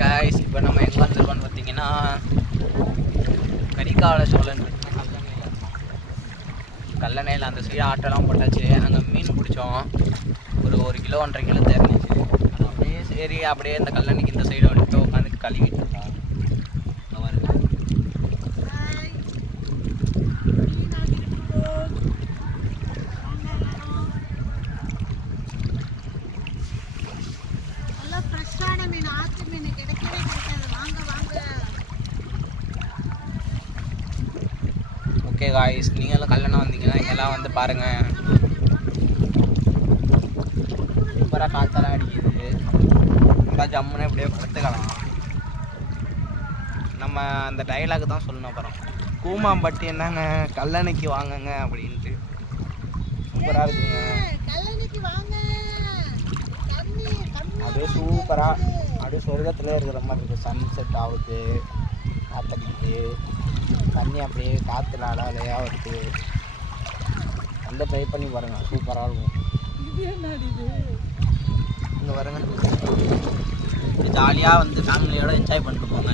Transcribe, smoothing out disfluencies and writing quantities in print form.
Guys, இப்போ நம்ம எங்கே வந்துருக்கோம்னு பார்த்தீங்கன்னா கரிகால சோழன் கல்லணையில் அந்த சைடு ஆட்டெல்லாம் போட்டாச்சு. அங்கே மீன் பிடிச்சோம். ஒரு கிலோ 1.5 கிலோ தெரிஞ்சிச்சு. அப்படியே சரி அப்படியே இந்த கல்லணைக்கு இந்த சைடு வந்துட்டு உட்காந்து கழுவிட்டு இருக்கோம். ஓகே காய்ஸ், நீங்களும் கல்லணை வந்தீங்கன்னா இங்கெல்லாம் வந்து பாருங்கள். சூப்பராக காற்றெல்லாம் அடிக்குது. நல்லா ஜம்முன்னு இப்படியே படுத்துக்கலாம். நம்ம அந்த டைலாக் தான் சொல்லணும். அப்புறம் கூமாம்பட்டி என்னங்க கல்லணைக்கு வாங்குங்க அப்படின்ட்டு சூப்பராக இருக்குங்க. அப்படியே சூப்பராக அப்படியே சொர்க்கத்தில் இருக்கிற மாதிரி இருக்குது. சன்செட் ஆகுது, காற்றடிக்குது, தண்ணி அப்படியே காற்றுல அலையாக வருது. வந்து ட்ரை பண்ணி பாருங்கள், சூப்பராக இருக்கும். இங்கே பாருங்க, ஜாலியாக வந்து ஃபேமிலியோடு என்ஜாய் பண்ணிட்டு போங்க.